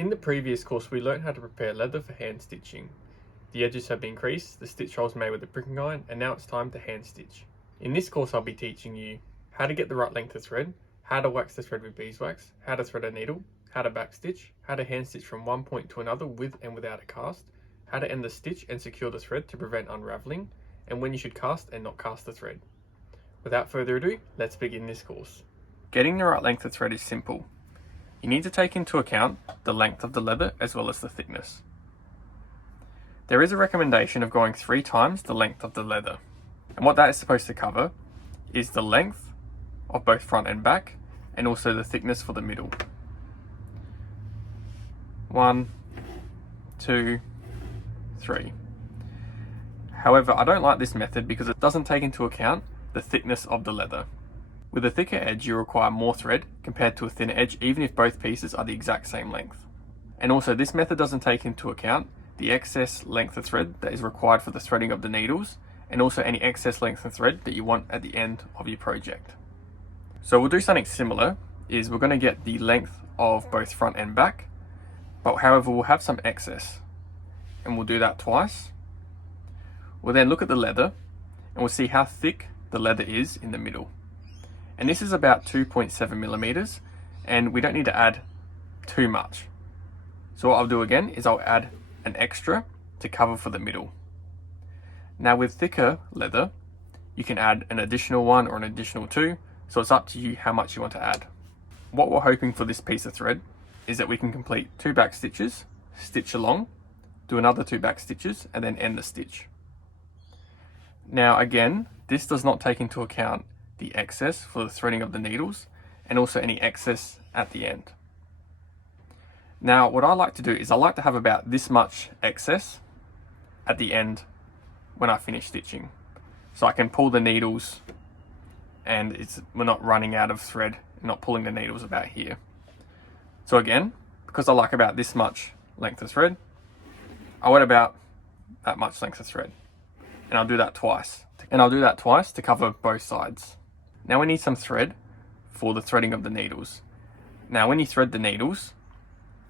In the previous course, we learned how to prepare leather for hand stitching. The edges have been creased, the stitch holes made with a pricking iron, and now it's time to hand stitch. In this course, I'll be teaching you how to get the right length of thread, how to wax the thread with beeswax, how to thread a needle, how to backstitch, how to hand stitch from one point to another with and without a cast, how to end the stitch and secure the thread to prevent unraveling, and when you should cast and not cast the thread. Without further ado, let's begin this course. Getting the right length of thread is simple. You need to take into account the length of the leather as well as the thickness. There is a recommendation of going 3 times the length of the leather, and what that is supposed to cover is the length of both front and back, and also the thickness for the middle. 1, 2, 3. However, I don't like this method because it doesn't take into account the thickness of the leather. With a thicker edge, you require more thread compared to a thinner edge, even if both pieces are the exact same length. And also, this method doesn't take into account the excess length of thread that is required for the threading of the needles, and also any excess length of thread that you want at the end of your project. So we'll do something similar, is we're going to get the length of both front and back, but however we'll have some excess, and we'll do that twice. We'll then look at the leather, and we'll see how thick the leather is in the middle. And this is about 2.7 millimeters, and we don't need to add too much. So what I'll do again is I'll add an extra to cover for the middle. Now with thicker leather, you can add an additional 1 or an additional 2, so it's up to you how much you want to add. What we're hoping for this piece of thread is that we can complete 2 back stitches, stitch along, do another 2 back stitches, and then end the stitch. Now again, this does not take into account the excess for the threading of the needles, and also any excess at the end. Now what I like to do is I like to have about this much excess at the end when I finish stitching, so I can pull the needles and we're not running out of thread, not pulling the needles about here. So again, because I like about this much length of thread, I want about that much length of thread, and I'll do that twice, to cover both sides. Now we need some thread for the threading of the needles. Now when you thread the needles,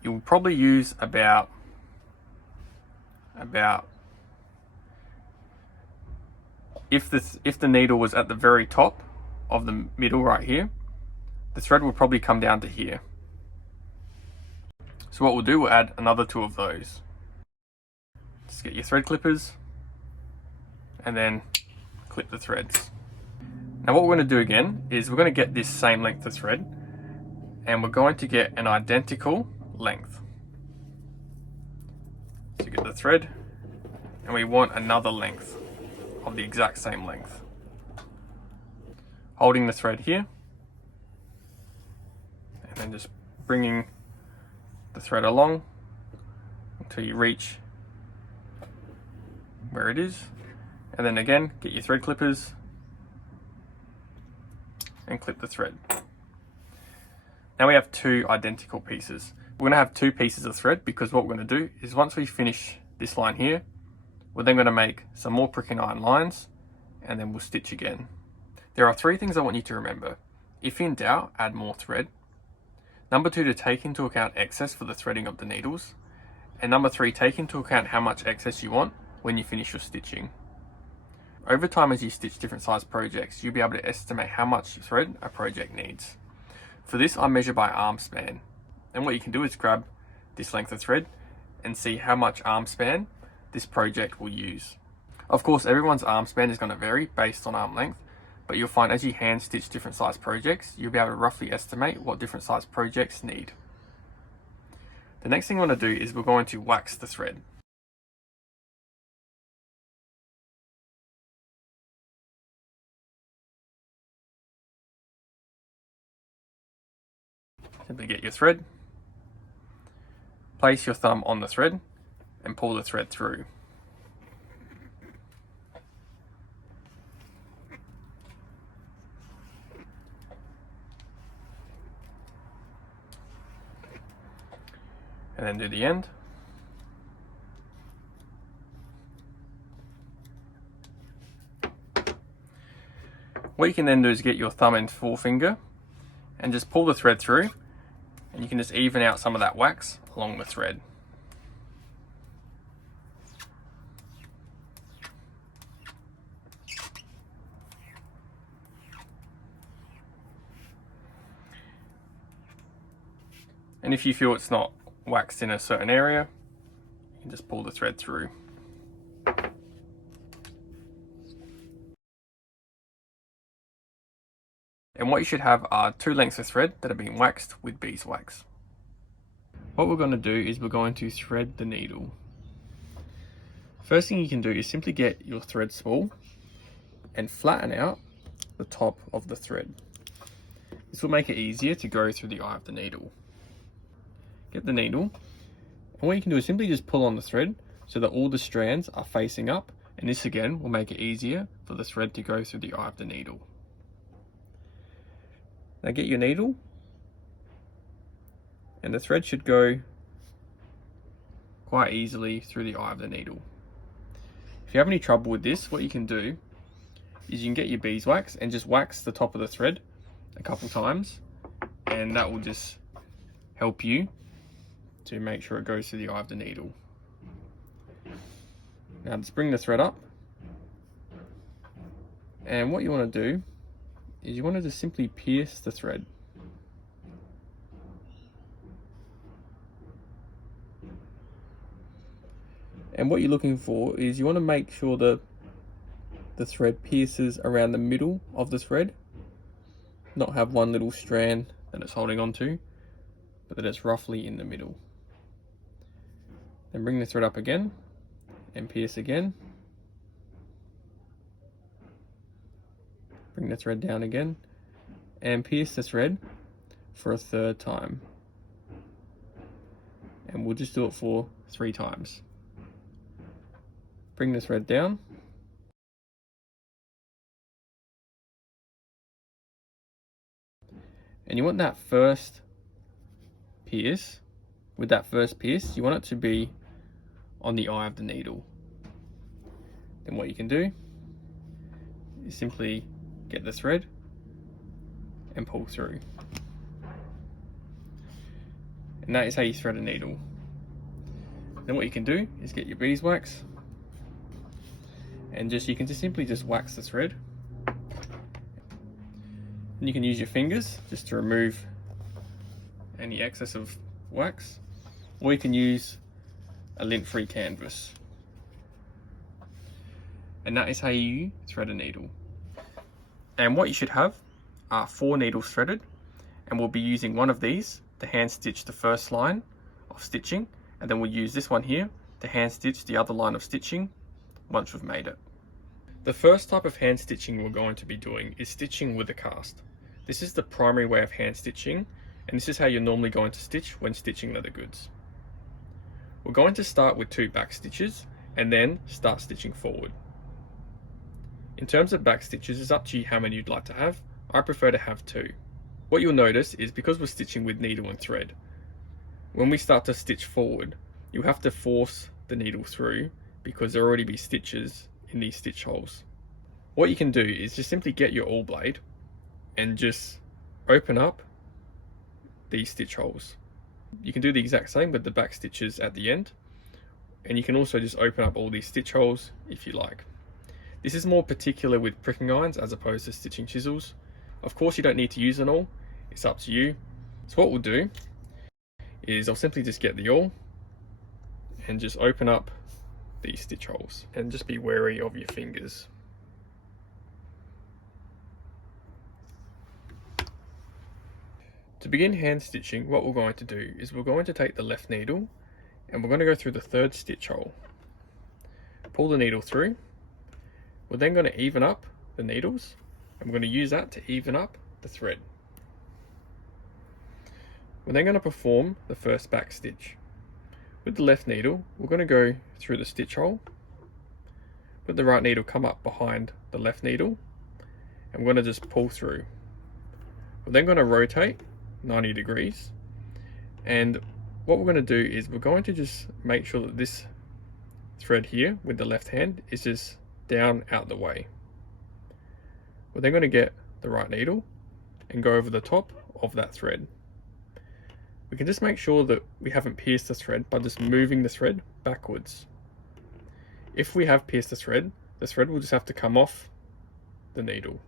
you'll probably use about if the needle was at the very top of the middle right here, the thread will probably come down to here. So what we'll do, we'll add another 2 of those. Just get your thread clippers and then clip the threads. Now what we're going to do again is we're going to get this same length of thread, and we're going to get an identical length. So you get the thread, and we want another length of the exact same length. Holding the thread here, and then just bringing the thread along until you reach where it is, and then again get your thread clippers and clip the thread. Now we have 2 identical pieces. We're going to have 2 pieces of thread because what we're going to do is once we finish this line here, we're then going to make some more pricking iron lines, and then we'll stitch again. There are 3 things I want you to remember. If in doubt, add more thread. Number 2, to take into account excess for the threading of the needles. And number 3, take into account how much excess you want when you finish your stitching. Over time, as you stitch different size projects, you'll be able to estimate how much thread a project needs. For this, I measure by arm span. And what you can do is grab this length of thread and see how much arm span this project will use. Of course, everyone's arm span is going to vary based on arm length, but you'll find as you hand stitch different size projects, you'll be able to roughly estimate what different size projects need. The next thing I want to do is we're going to wax the thread. Simply get your thread, place your thumb on the thread, and pull the thread through. And then do the end. What you can then do is get your thumb and forefinger and just pull the thread through And you can just even out some of that wax along the thread. And if you feel it's not waxed in a certain area, you can just pull the thread through. And what you should have are 2 lengths of thread that have been waxed with beeswax. What we're going to do is we're going to thread the needle. First thing you can do is simply get your thread spool and flatten out the top of the thread. This will make it easier to go through the eye of the needle. Get the needle, and what you can do is simply just pull on the thread so that all the strands are facing up, and this again will make it easier for the thread to go through the eye of the needle. Now get your needle, and the thread should go quite easily through the eye of the needle. If you have any trouble with this, what you can do is you can get your beeswax and just wax the top of the thread a couple times, and that will just help you to make sure it goes through the eye of the needle. Now just bring the thread up, and what you want to do is you want to just simply pierce the thread. And what you're looking for is you want to make sure that the thread pierces around the middle of the thread, not have one little strand that it's holding on to, but that it's roughly in the middle. Then bring the thread up again and pierce again. Bring the thread down again and pierce the thread for a 3rd time. And we'll just do it for 3 times. Bring the thread down. And you want that first pierce, with that first pierce, you want it to be on the eye of the needle. Then what you can do is simply get the thread and pull through. And that is how you thread a needle. Then what you can do is get your beeswax, and you can just simply wax the thread. And you can use your fingers just to remove any excess of wax, or you can use a lint-free canvas. And that is how you thread a needle. And what you should have are 4 needles threaded, and we'll be using one of these to hand stitch the first line of stitching, and then we'll use this one here to hand stitch the other line of stitching once we've made it. The first type of hand stitching we're going to be doing is stitching with a cast. This is the primary way of hand stitching, and this is how you're normally going to stitch when stitching leather goods. We're going to start with 2 back stitches and then start stitching forward. In terms of back stitches, it's up to you how many you'd like to have. I prefer to have 2. What you'll notice is because we're stitching with needle and thread, when we start to stitch forward, you have to force the needle through because there will already be stitches in these stitch holes. What you can do is just simply get your awl blade and just open up these stitch holes. You can do the exact same with the back stitches at the end, and you can also just open up all these stitch holes if you like. This is more particular with pricking irons as opposed to stitching chisels. Of course you don't need to use an awl, it's up to you. So what we'll do is I'll simply just get the awl and just open up these stitch holes, and just be wary of your fingers. To begin hand stitching, what we're going to do is we're going to take the left needle and we're going to go through the 3rd stitch hole. Pull the needle through. We're then going to even up the needles, and we're going to use that to even up the thread. We're then going to perform the first back stitch. With the left needle, we're going to go through the stitch hole. With the right needle, come up behind the left needle, and we're going to just pull through. We're then going to rotate 90 degrees, and what we're going to do is we're going to just make sure that this thread here with the left hand is just down out the way. We're then going to get the right needle and go over the top of that thread. we can just make sure that we haven't pierced the thread by just moving the thread backwards. If we have pierced the thread will just have to come off the needle.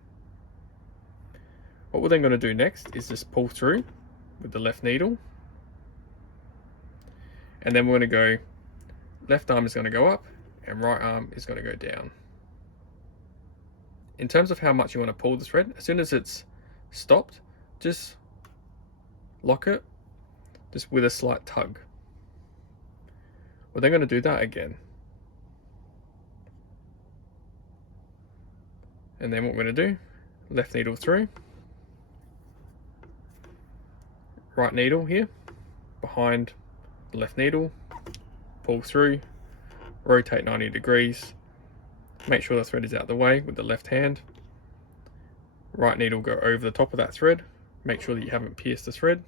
What we're then going to do next is just pull through with the left needle, and then we're going to go, left arm is going to go up and right arm is going to go down. In terms of how much you want to pull the thread, as soon as it's stopped, just lock it, just with a slight tug. We're then going to do that again. And then what we're going to do, left needle through, right needle here, behind the left needle, pull through, rotate 90 degrees, make sure the thread is out of the way with the left hand, right needle go over the top of that thread, make sure that you haven't pierced the thread,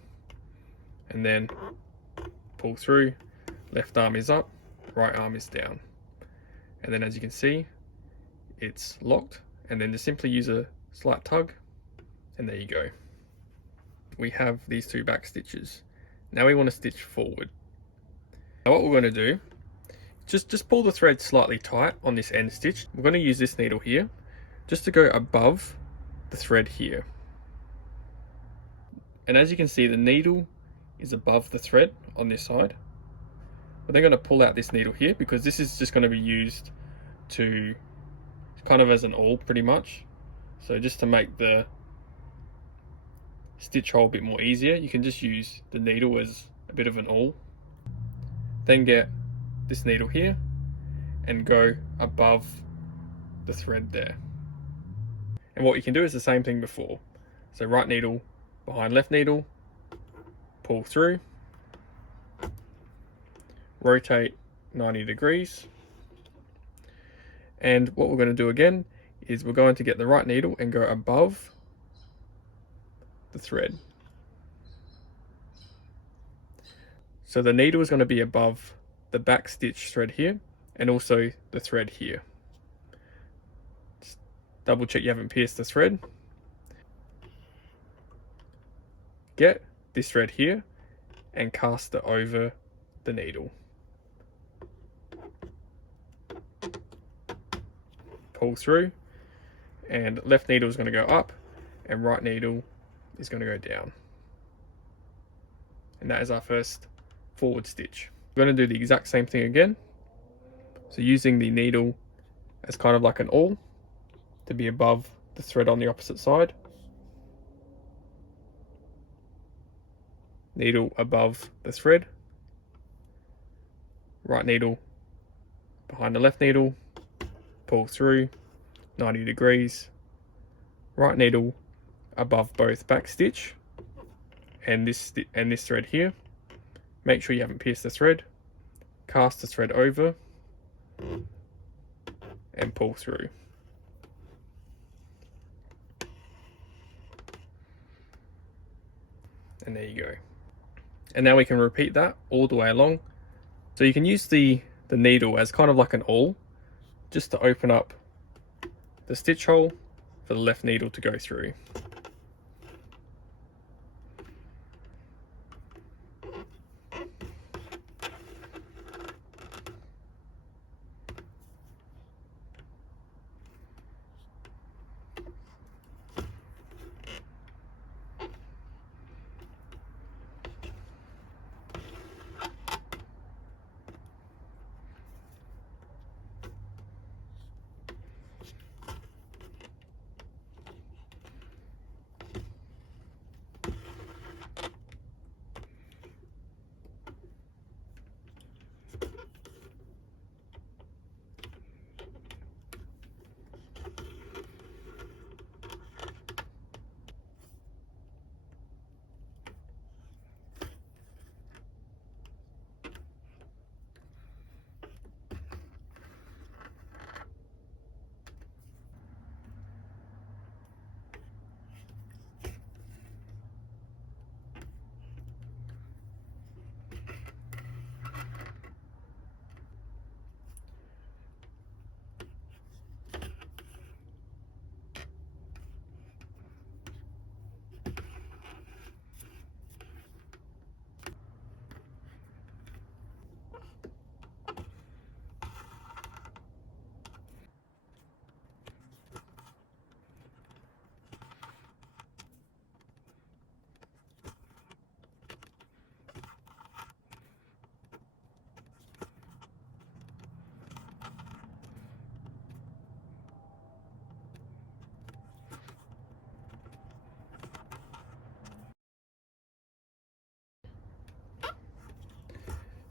and then pull through, left arm is up, right arm is down. And then as you can see, it's locked, and then just simply use a slight tug, and there you go. We have these two back stitches. Now we want to stitch forward. Now what we're going to do, just pull the thread slightly tight on this end stitch. We're going to use this needle here, just to go above the thread here. And as you can see, the needle is above the thread on this side. We're then going to pull out this needle here, because this is just going to be used to kind of as an awl pretty much. So just to make the stitch hole a bit more easier, you can just use the needle as a bit of an awl. Then get this needle here and go above the thread there. And what you can do is the same thing before. So right needle behind left needle, pull through, rotate 90 degrees. And what we're going to do again is we're going to get the right needle and go above the thread. So the needle is going to be above the back stitch thread here, and also the thread here. Just double check you haven't pierced the thread. Get this thread here and cast it over the needle. Pull through, and left needle is going to go up and right needle is going to go down. And that is our first forward stitch. We're going to do the exact same thing again. So using the needle as kind of like an awl to be above the thread on the opposite side. Needle above the thread. Right needle behind the left needle. Pull through 90 degrees. Right needle above both back stitch and this thread here. Make sure you haven't pierced the thread. Cast the thread over and pull through. And there you go. And now we can repeat that all the way along. So you can use the needle as kind of like an awl, just to open up the stitch hole for the left needle to go through.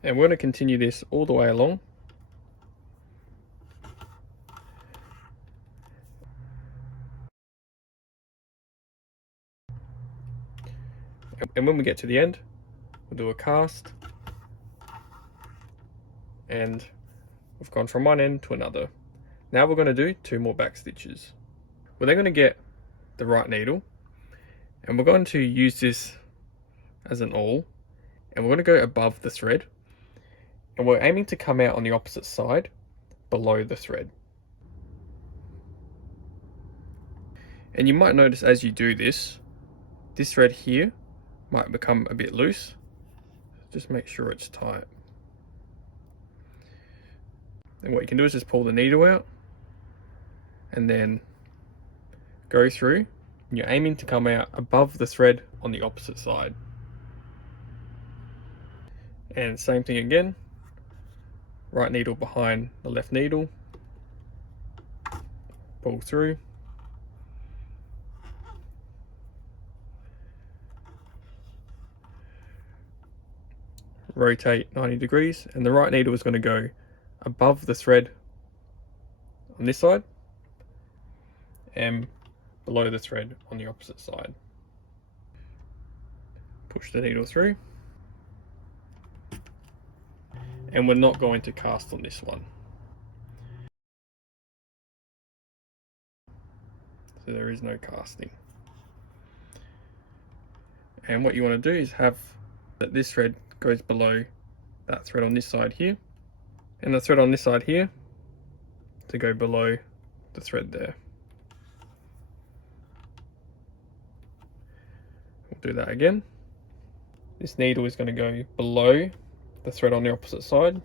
And we're going to continue this all the way along. And when we get to the end, we'll do a cast, and we've gone from one end to another. Now we're going to do 2 more back stitches. We're then going to get the right needle, and we're going to use this as an awl, and we're going to go above the thread, and we're aiming to come out on the opposite side below the thread. And you might notice as you do this, this thread here might become a bit loose. Just make sure it's tight. And what you can do is just pull the needle out and then go through, and you're aiming to come out above the thread on the opposite side. And same thing again, right needle behind the left needle, pull through, rotate 90 degrees, and the right needle is going to go above the thread on this side and below the thread on the opposite side. Push the needle through, and we're not going to cast on this one. So there is no casting. And what you want to do is have that this thread goes below that thread on this side here, and the thread on this side here to go below the thread there. We'll do that again. This needle is going to go below the thread on the opposite side.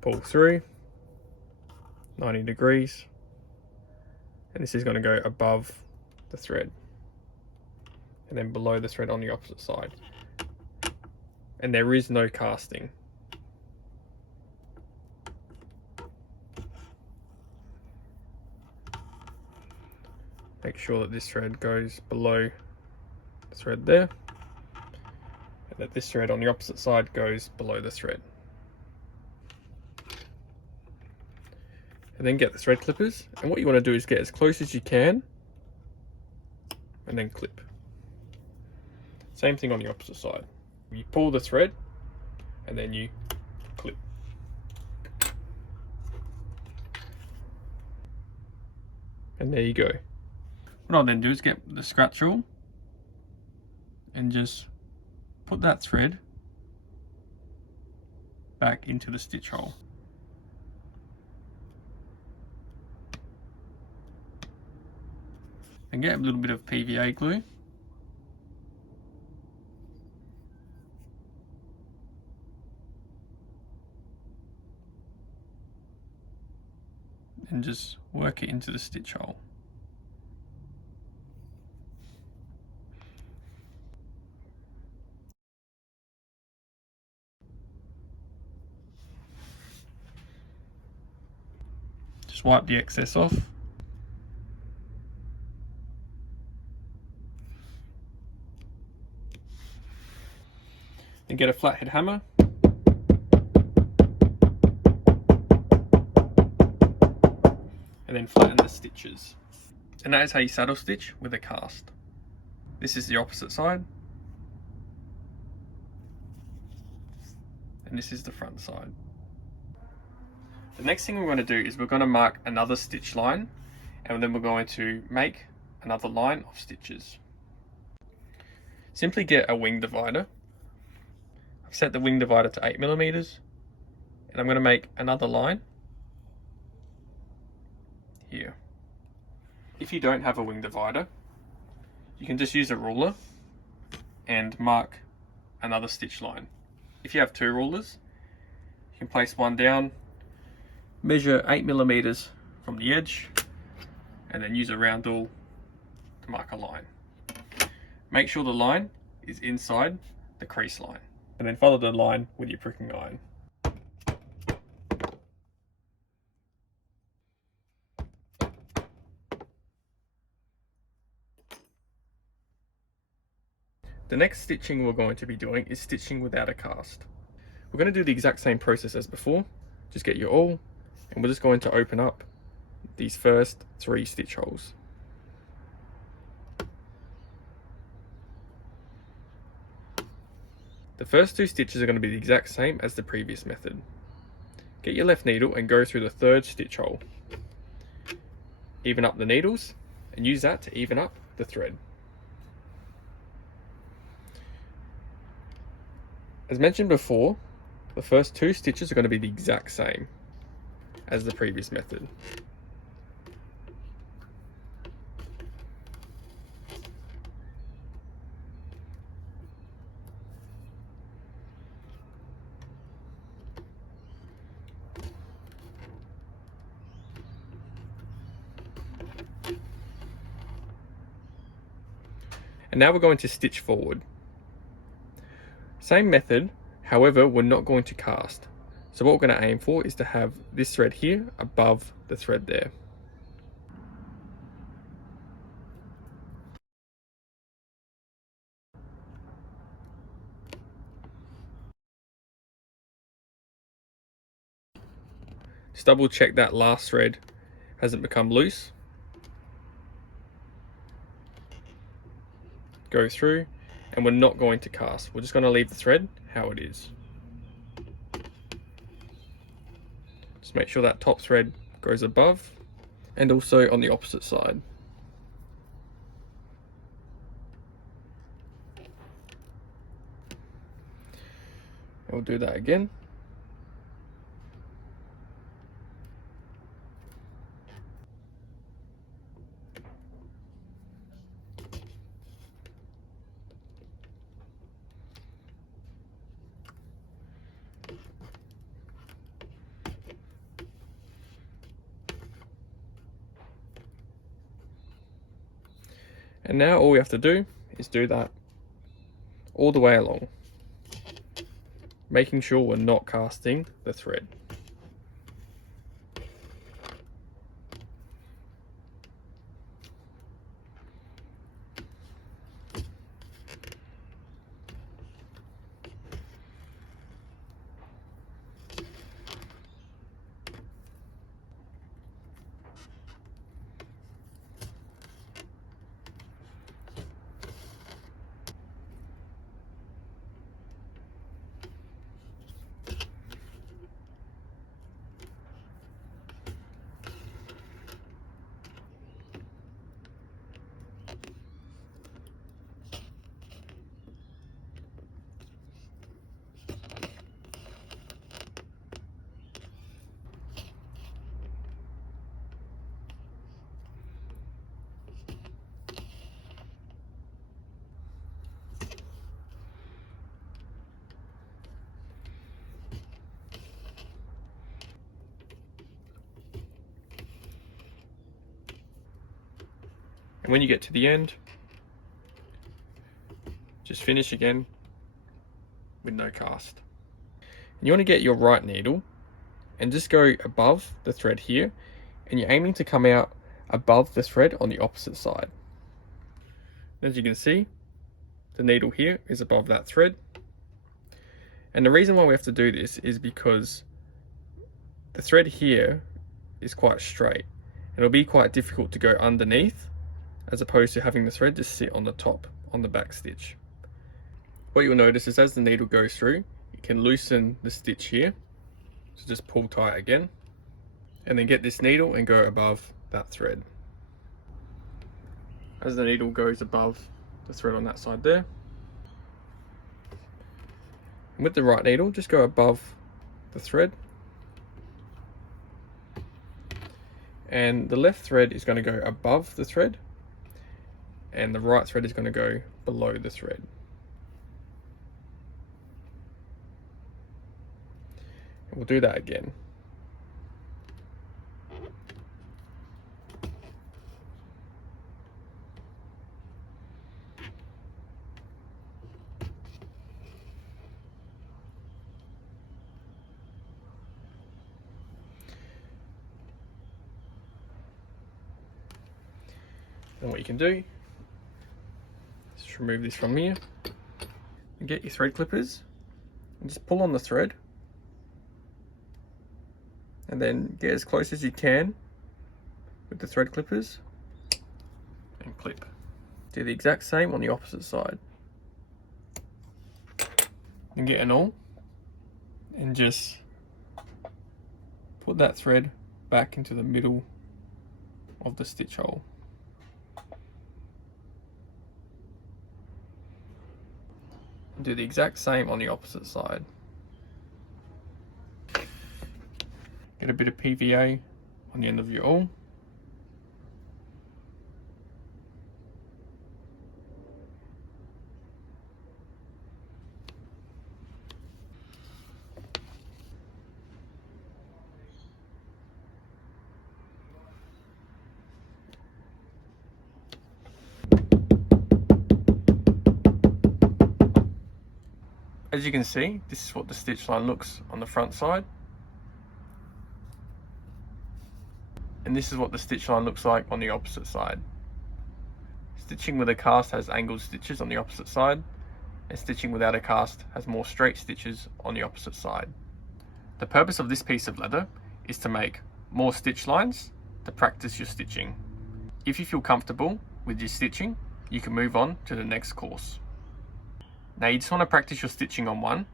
Pull through 90 degrees, and this is going to go above the thread and then below the thread on the opposite side, and there is no casting. Make sure that this thread goes below the thread there, and that this thread on the opposite side goes below the thread. And then get the thread clippers, and what you want to do is get as close as you can and then clip. Same thing on the opposite side. You pull the thread and then you clip. And there you go. What I'll then do is get the scratch rule and just put that thread back into the stitch hole. And get a little bit of PVA glue. And just work it into the stitch hole. Just wipe the excess off. Then get a flathead hammer. And then flatten the stitches. And that is how you saddle stitch with a cast. This is the opposite side. And this is the front side. The next thing we're going to do is we're going to mark another stitch line, and then we're going to make another line of stitches. Simply get a wing divider. I've set the wing divider to 8mm, and I'm going to make another line here. If you don't have a wing divider, you can just use a ruler and mark another stitch line. If you have 2 rulers, you can place one down, measure 8mm from the edge, and then use a round tool to mark a line. Make sure the line is inside the crease line, and then follow the line with your pricking iron. The next stitching we're going to be doing is stitching without a cast. We're going to do the exact same process as before. Just get your awl, and we're just going to open up these first 3 stitch holes. The first 2 stitches are going to be the exact same as the previous method. Get your left needle and go through the 3rd stitch hole. Even up the needles and use that to even up the thread. As mentioned before, the first 2 stitches are going to be the exact same as the previous method. And now we're going to stitch forward. Same method, however, we're not going to cast. So what we're going to aim for is to have this thread here above the thread there. Just double check that last thread hasn't become loose. Go through, and we're not going to cast. We're just going to leave the thread how it is. Just make sure that top thread goes above and also on the opposite side. We'll do that again. And now all we have to do is do that all the way along, making sure we're not casting the thread. And when you get to the end, just finish again with no cast. And you want to get your right needle and just go above the thread here, and you're aiming to come out above the thread on the opposite side. As you can see, the needle here is above that thread. And the reason why we have to do this is because the thread here is quite straight. It'll be quite difficult to go underneath, as opposed to having the thread just sit on the top, on the back stitch. What you'll notice is as the needle goes through, you can loosen the stitch here. So just pull tight again, and then get this needle and go above that thread. As the needle goes above the thread on that side there, and with the right needle, just go above the thread, and the left thread is going to go above the thread, and the right thread is going to go below the thread. And we'll do that again. And what you can do is just remove this from here, and get your thread clippers and just pull on the thread, and then get as close as you can with the thread clippers and clip. Do the exact same on the opposite side. And get an awl and just put that thread back into the middle of the stitch hole. And do the exact same on the opposite side. Get a bit of PVA on the end of your awl. As you can see, this is what the stitch line looks on the front side. And this is what the stitch line looks like on the opposite side. Stitching with a cast has angled stitches on the opposite side, and stitching without a cast has more straight stitches on the opposite side. The purpose of this piece of leather is to make more stitch lines to practice your stitching. If you feel comfortable with your stitching, you can move on to the next course. Now you just want to practice your stitching on one.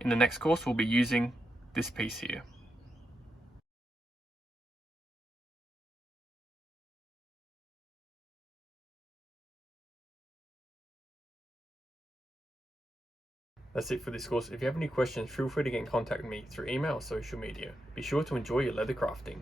In the next course, we'll be using this piece here. That's it for this course. If you have any questions, feel free to get in contact with me through email or social media. Be sure to enjoy your leather crafting.